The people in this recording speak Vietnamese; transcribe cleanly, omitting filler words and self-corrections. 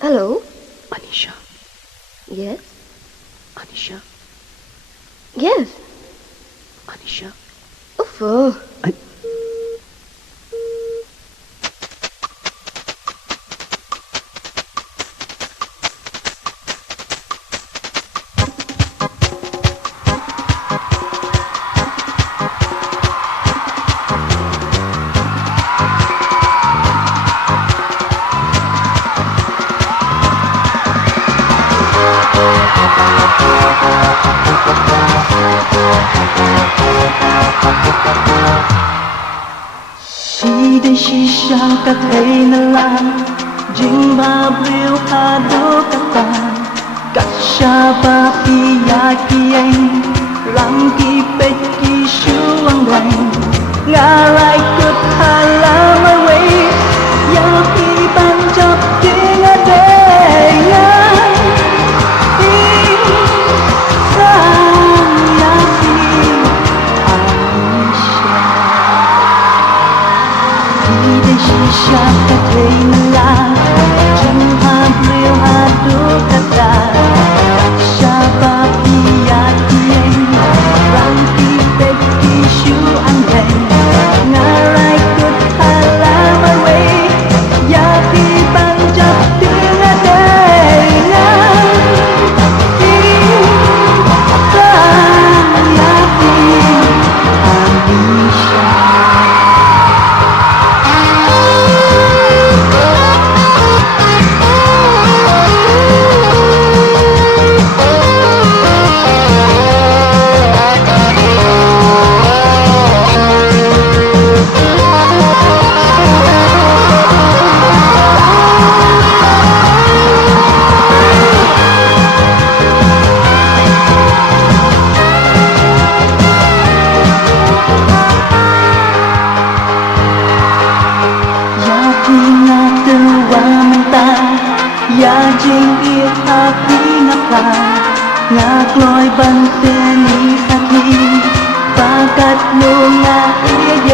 Hello? Anisha, Yes? Anisha, Yes? Anisha. Oh, An- Khi đến shisha cả thấy nà la Jing ba bliu ha do kata Kasha ba pi ya ki anh Rang ki pe ki shu ang đành Nga lại cực hà la mai way Ya ki ban chop tiếng ở đây Nga đi xa ya ki Anisha Khi đến shisha cả thấy nà la Jing ha bliu ha do kata Kasha ba pi ya ki anh Rang ki pe ki shu ang đành Nga lại cực hà la mai way Ya ki ban chop tiếng ở đây Nga đi xa ya ki Anisha Ya tina tewa menta Ya jing ia hati ngapa Ngak loi ban te ni sakhi Bakat lu nga ia